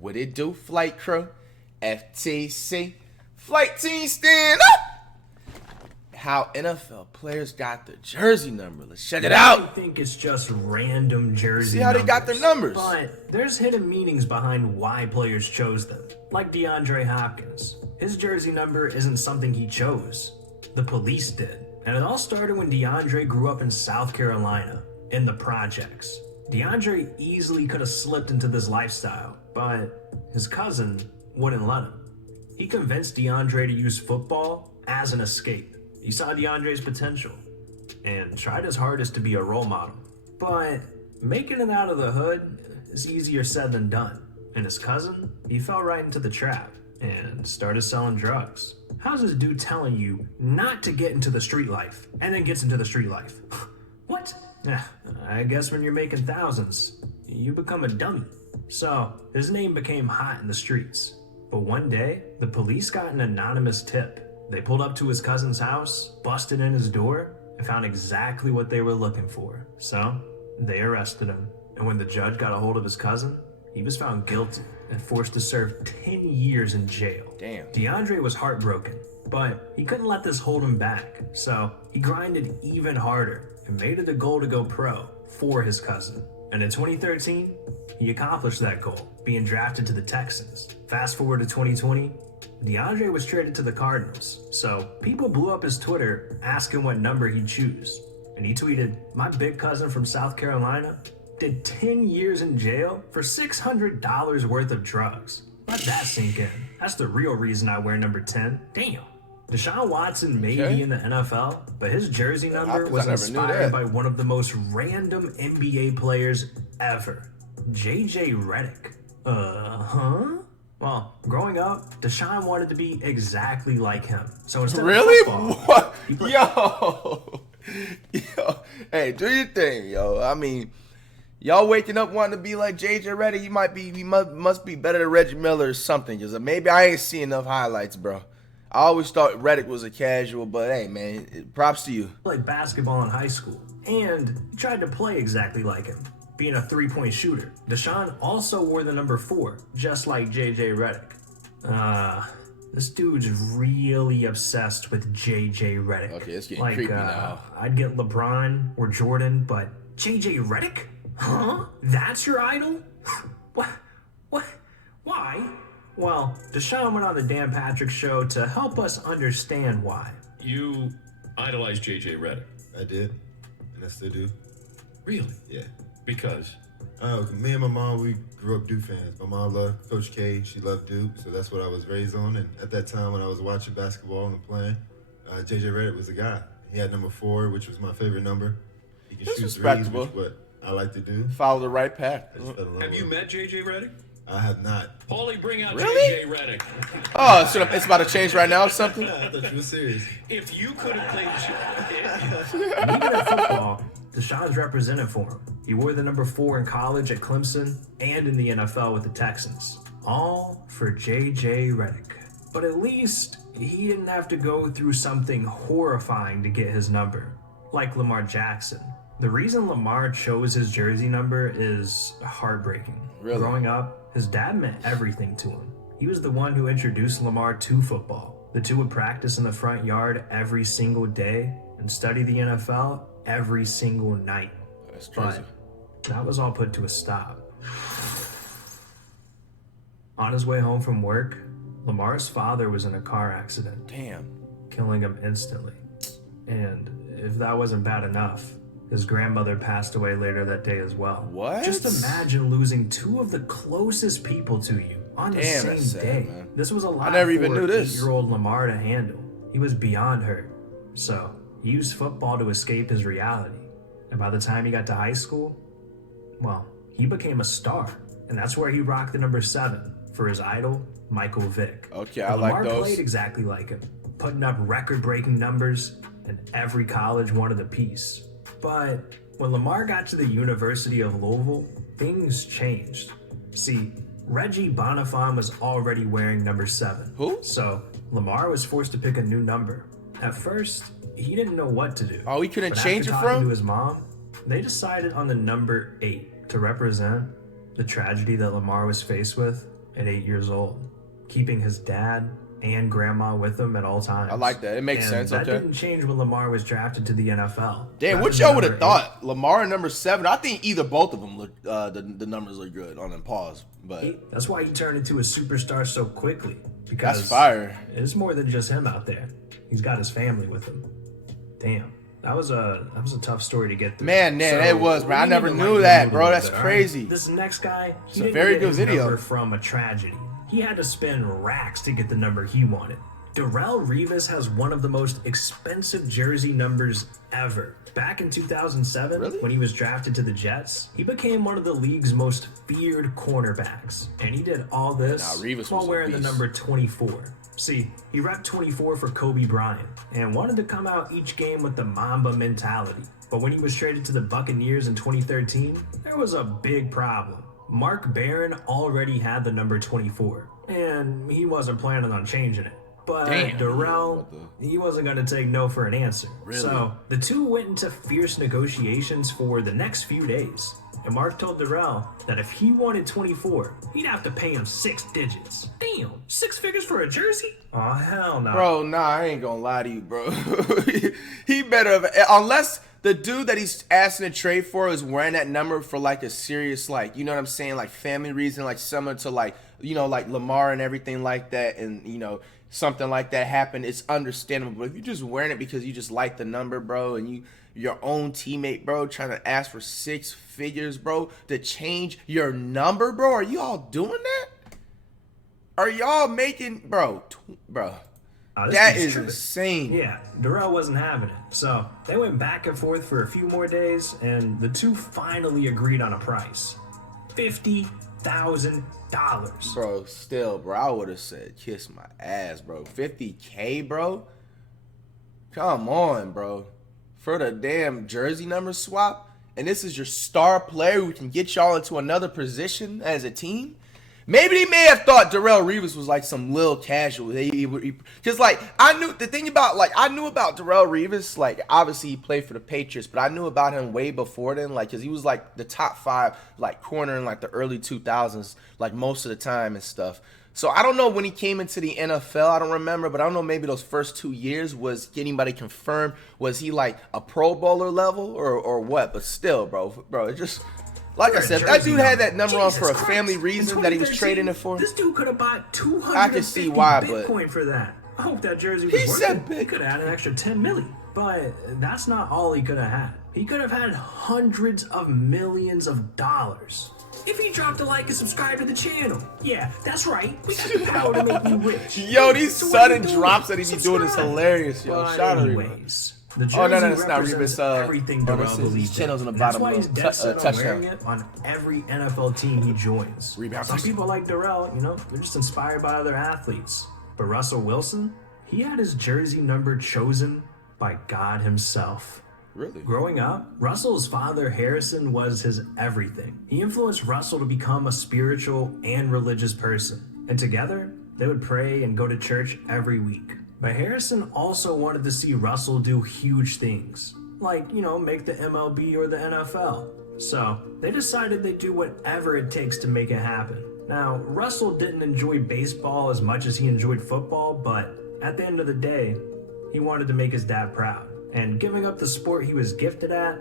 What it do, flight crew? FTC. Flight team stand up! How NFL players got their jersey number. Let's check it out. I think it's just random jersey See how they got their numbers. But there's hidden meanings behind why players chose them. Like DeAndre Hopkins. His jersey number isn't something he chose. The police did. And it all started when DeAndre grew up in South Carolina, in the projects. DeAndre easily could have slipped into this lifestyle, but his cousin wouldn't let him. He convinced DeAndre to use football as an escape. He saw DeAndre's potential and tried his hardest to be a role model. But making it out of the hood is easier said than done. And his cousin, he fell right into the trap and started selling drugs. How's this dude telling you not to get into the street life and then gets into the street life? What? I guess when you're making thousands, you become a dummy. So his name became hot in the streets. But one day, the police got an anonymous tip. They pulled up to his cousin's house, busted in his door, and found exactly what they were looking for. So they arrested him. And when the judge got a hold of his cousin, he was found guilty and forced to serve 10 years in jail. Damn. DeAndre was heartbroken, but he couldn't let this hold him back. So he grinded even harder and made it a goal to go pro for his cousin. And in 2013, he accomplished that goal, being drafted to the Texans. Fast forward to 2020, DeAndre was traded to the Cardinals. So people blew up his Twitter asking what number he'd choose. And he tweeted, "My big cousin from South Carolina did 10 years in jail for $600 worth of drugs." Let that sink in. That's the real reason I wear number 10. Damn. Deshaun Watson may be in the NFL, but his jersey number was inspired by one of the most random NBA players ever, JJ Redick. Well, growing up, Deshaun wanted to be exactly like him. So instead Really? of football, What? Yo. Hey, do your thing, yo. I mean, y'all waking up wanting to be like JJ Redick, he must be better than Reggie Miller or something. Cause maybe I ain't seen enough highlights, bro. I always thought Redick was a casual, but hey, man, props to you. Played basketball in high school, and he tried to play exactly like him, being a three-point shooter. Deshaun also wore the number 4, just like JJ Redick. This dude's really obsessed with JJ Redick. Okay, it's getting creepy now. I'd get LeBron or Jordan, but JJ Redick? Huh? That's your idol? What? Why? Well, Deshaun went on the Dan Patrick Show to help us understand why. You idolized JJ Redick. I did, and I still do. Really? Yeah. Because? Me and my mom, we grew up Duke fans. My mom loved Coach K. She loved Duke, so that's what I was raised on. And at that time when I was watching basketball and playing, JJ Redick was the guy. He had number 4, which was my favorite number. He can shoot threes, which is what I like to do. Follow the right path. Have you met JJ Redick? I have not. Paulie, bring out Really? JJ Redick. Oh, so it's about to change right now or something? I thought you were serious. If you could have played Even in football, Deshaun's represented for him. He wore the number 4 in college at Clemson and in the NFL with the Texans. All for JJ Redick. But at least he didn't have to go through something horrifying to get his number, like Lamar Jackson. The reason Lamar chose his jersey number is heartbreaking. Really? Growing up, his dad meant everything to him. He was the one who introduced Lamar to football. The two would practice in the front yard every single day and study the NFL every single night. That's crazy. But that was all put to a stop. On his way home from work, Lamar's father was in a car accident. Damn. Killing him instantly. And if that wasn't bad enough, his grandmother passed away later that day as well. What? Just imagine losing 2 of the closest people to you on the Damn, that's same sad, day. man. This was a lot I never even for knew this. 8-year-old Lamar to handle. He was beyond hurt. So he used football to escape his reality. And by the time he got to high school, well, he became a star. And that's where he rocked the number 7 for his idol, Michael Vick. Okay, And I like Lamar those. played exactly like him, putting up record-breaking numbers, and every college wanted a piece. But when Lamar got to the University of Louisville, things changed. See, Reggie Bonifant was already wearing number 7. Who? So Lamar was forced to pick a new number. At first, he didn't know what to do. Oh, he couldn't But change after it talking from? to his mom, they decided on the number 8 to represent the tragedy that Lamar was faced with at 8 years old, keeping his dad and grandma with him at all times. I like that. It makes And sense. That Okay. didn't change when Lamar was drafted to the NFL. Damn, Drafted what at y'all would number have thought? Lamar number 7. I think either both of them look. The numbers look good on them. Pause. But 8. That's why he turned into a superstar so quickly. Because that's fire. It's more than just him out there. He's got his family with him. Damn. That was a tough story to get through. Man, it was, man. I we never need to knew lighten that, it a bro. little That's bit, all crazy. This next guy, he a didn't very get good his video. number from a tragedy. He had to spend racks to get the number he wanted. Darrelle Revis has one of the most expensive jersey numbers ever. Back in 2007, Really? when he was drafted to the Jets, he became one of the league's most feared cornerbacks. And he did all this Revis while was a wearing the beast. number 24. See, he repped 24 for Kobe Bryant and wanted to come out each game with the Mamba mentality. But when he was traded to the Buccaneers in 2013, there was a big problem. Mark Barron already had the number 24, and he wasn't planning on changing it. But Damn. Darrelle, he wasn't going to take no for an answer. Really? So the two went into fierce negotiations for the next few days. And Mark told Darrelle that if he wanted 24, he'd have to pay him 6 digits. Damn, 6 figures for a jersey? Oh, hell no. Bro, nah, I ain't gonna lie to you, bro. He better have, unless the dude that he's asking to trade for is wearing that number for like a serious, like, you know what I'm saying, like family reason, like similar to like, you know, like Lamar and everything like that, and you know, something like that happened, it's understandable. But if you're just wearing it because you just like the number, bro, and you your own teammate, bro, trying to ask for 6 figures, bro, to change your number, bro, are you all doing that? Are y'all making, bro? This That is is true. insane. Yeah, Darrelle wasn't having it. So they went back and forth for a few more days, and the two finally agreed on a price. $50,000. Bro, still, bro, I would have said kiss my ass, bro. $50K, bro? Come on, bro. For the damn jersey number swap? And this is your star player who can get y'all into another position as a team? Maybe they may have thought Darrelle Revis was like some little casual. Because, like, I knew about Darrelle Revis. Like, obviously he played for the Patriots, but I knew about him way before then. Like, because he was like the top 5, like, corner in like the early 2000s, like most of the time and stuff. So I don't know when he came into the NFL. I don't remember, but I don't know, maybe those first 2 years, was anybody confirmed? Was he like a Pro Bowler level or what? But still, bro, it just... Like I said, that dude had that number on for a family reason that he was trading it for. This dude could have bought 250 I can see why, but Bitcoin for that. I hope that jersey was he worth said it. big. He could have had an extra 10 million. But that's not all he could have had. He could have had hundreds of millions of dollars. If he dropped a like and subscribe to the channel. Yeah, that's right. We got the power to make you rich. Yo, these So what sudden you doing? drops that he be doing is Subscribe. hilarious, yo. But Shout out to you. anyways, the jersey Oh, no, it's not represents Revis, everything oh, Darrelle this is- his believes in. channel's on the And bottom, That's why he's bro. dead set on wearing Touchdown. it on every NFL team he joins. Rebound, Some touchdown. people like Darrelle, you know, they're just inspired by other athletes. But Russell Wilson, he had his jersey number chosen by God himself. Really? Growing up, Russell's father, Harrison, was his everything. He influenced Russell to become a spiritual and religious person. And together, they would pray and go to church every week. But Harrison also wanted to see Russell do huge things, like, you know, make the MLB or the NFL. So they decided they'd do whatever it takes to make it happen. Now, Russell didn't enjoy baseball as much as he enjoyed football, but at the end of the day, he wanted to make his dad proud. And giving up the sport he was gifted at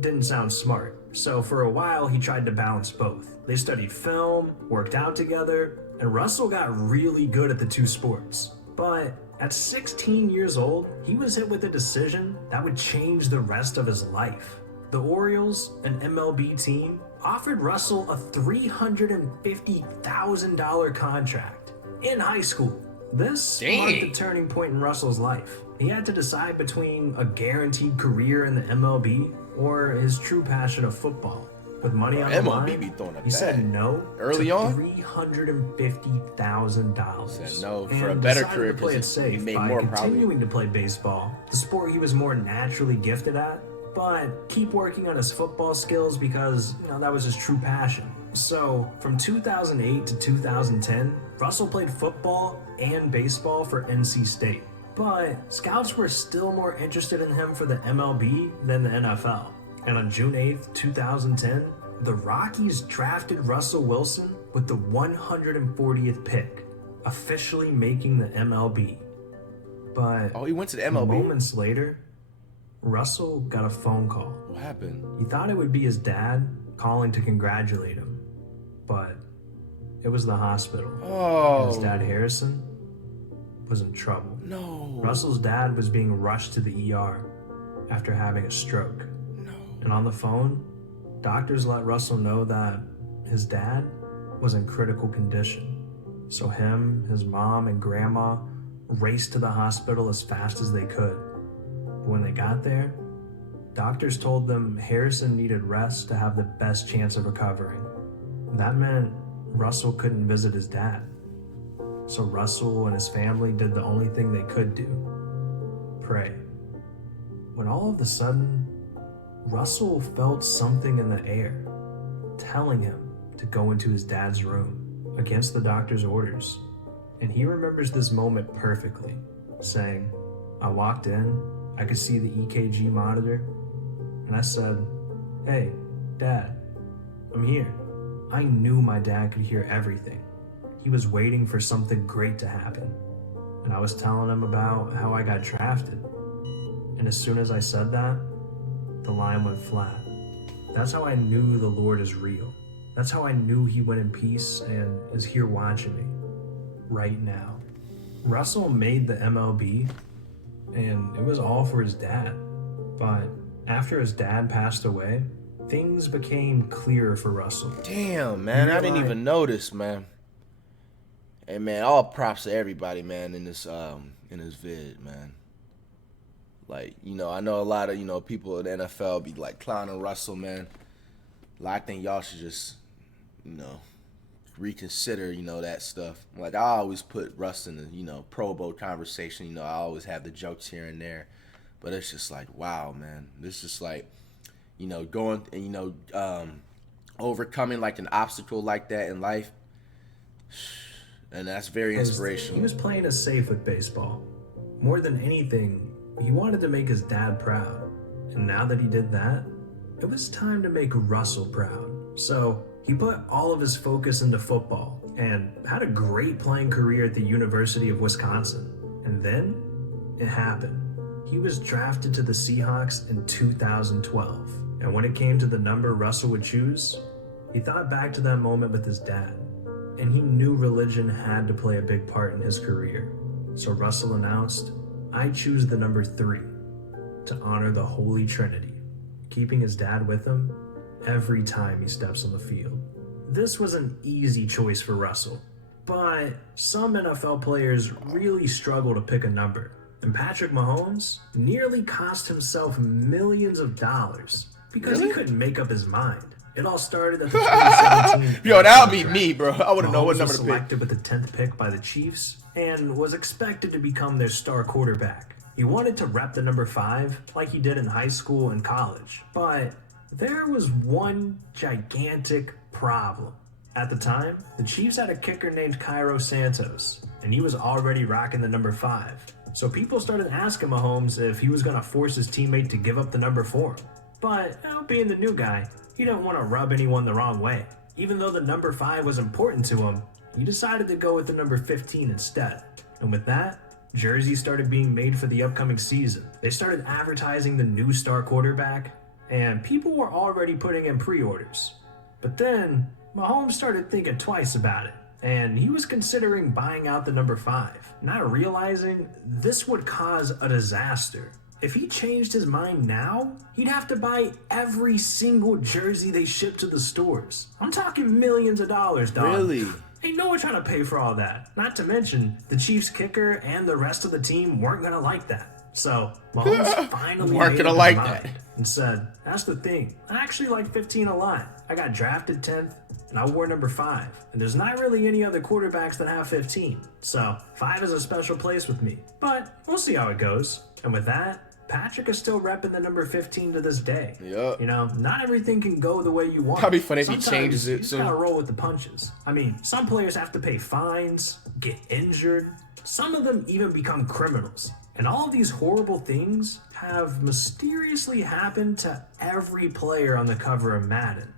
didn't sound smart. So for a while, he tried to balance both. They studied film, worked out together, and Russell got really good at the two sports. But at 16 years old, he was hit with a decision that would change the rest of his life. The Orioles, an MLB team, offered Russell a $350,000 contract in high school. This marked the turning point in Russell's life. He had to decide between a guaranteed career in the MLB or his true passion of football. With money on the MLB be line, throwing a he said bag. no Early to on? $350,000. Said no for a and better decided career to play it 'cause he safe made by more probably. continuing to play baseball, the sport he was more naturally gifted at, but keep working on his football skills because, you know, that was his true passion. So from 2008 to 2010, Russell played football and baseball for NC State. But scouts were still more interested in him for the MLB than the NFL. And on June 8th, 2010, the Rockies drafted Russell Wilson with the 140th pick, officially making the MLB. But Oh, he went to the MLB? moments later, Russell got a phone call. What happened? He thought it would be his dad calling to congratulate him, but it was the hospital. Oh. His dad, Harrison, was in trouble. No. Russell's dad was being rushed to the ER after having a stroke. No. And on the phone, doctors let Russell know that his dad was in critical condition. So him, his mom, and grandma raced to the hospital as fast as they could. But when they got there, doctors told them Harrison needed rest to have the best chance of recovering. That meant Russell couldn't visit his dad. So Russell and his family did the only thing they could do: pray. When all of a sudden, Russell felt something in the air, telling him to go into his dad's room against the doctor's orders. And he remembers this moment perfectly, saying, "I walked in, I could see the EKG monitor, and I said, 'Hey, Dad, I'm here.' I knew my dad could hear everything. He was waiting for something great to happen. And I was telling him about how I got drafted. And as soon as I said that, the line went flat. That's how I knew the Lord is real. That's how I knew he went in peace and is here watching me right now." Russell made the MLB, and it was all for his dad. But after his dad passed away, things became clearer for Russell. Damn, man. I didn't even notice, man. Hey, man, all props to everybody, man, in this vid, man. Like, I know a lot of, people in the NFL be, like, clowning Russell, man. Like, I think y'all should just, reconsider, that stuff. Like, I always put Russ in the, Pro Bowl conversation. I always have the jokes here and there. But it's just like, wow, man. This is like, going and, overcoming, like, an obstacle like that in life. And that's very inspirational. He was playing it safe with baseball. More than anything, he wanted to make his dad proud. And now that he did that, it was time to make Russell proud. So he put all of his focus into football and had a great playing career at the University of Wisconsin. And then it happened. He was drafted to the Seahawks in 2012. And when it came to the number Russell would choose, he thought back to that moment with his dad. And he knew religion had to play a big part in his career. So Russell announced, "I choose the number 3 to honor the Holy Trinity," keeping his dad with him every time he steps on the field. This was an easy choice for Russell, but some NFL players really struggle to pick a number. And Patrick Mahomes nearly cost himself millions of dollars because he couldn't make up his mind. It all started at the 2017 Yo, that would be me, bro. I wouldn't know what Mahomes number was to pick. selected with the 10th pick by the Chiefs and was expected to become their star quarterback. He wanted to rep the number 5 like he did in high school and college. But there was one gigantic problem. At the time, the Chiefs had a kicker named Cairo Santos, and he was already rocking the number 5. So people started asking Mahomes if he was going to force his teammate to give up the number for him. But, being the new guy, he didn't want to rub anyone the wrong way. Even though the number 5 was important to him, he decided to go with the number 15 instead. And with that, jerseys started being made for the upcoming season. They started advertising the new star quarterback, and people were already putting in pre-orders. But then, Mahomes started thinking twice about it, and he was considering buying out the number 5, not realizing this would cause a disaster. If he changed his mind now, he'd have to buy every single jersey they ship to the stores. I'm talking millions of dollars, dog. Really? Ain't no one trying to pay for all that. Not to mention, the Chiefs kicker and the rest of the team weren't gonna like that. So, Mahomes finally Weren't made gonna up like his that. mind and said, "That's the thing. I actually like 15 a lot. I got drafted 10th, and I wore number 5. And there's not really any other quarterbacks that have 15. So, 5 is a special place with me. But we'll see how it goes." And with that, Patrick is still repping the number 15 to this day. Yup. Not everything can go the way you want. That'd be funny if he Sometimes changes it you just soon. gotta roll with the punches. Some players have to pay fines, get injured. Some of them even become criminals. And all of these horrible things have mysteriously happened to every player on the cover of Madden.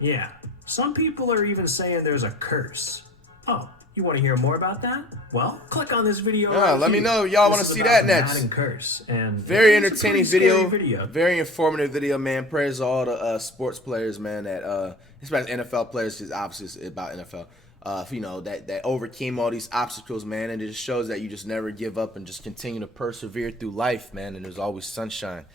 Yeah, Some people are even saying there's a curse. Oh, you want to hear more about that? Well, click on this video. Yeah, let me know. Y'all want to see that next. Madden curse, and very it's a entertaining pretty scary video. Very informative video, man. Prayers to all the sports players, man. That especially NFL players, because obviously it's about NFL. You know, that overcame all these obstacles, man, and it just shows that you just never give up and just continue to persevere through life, man. And there's always sunshine.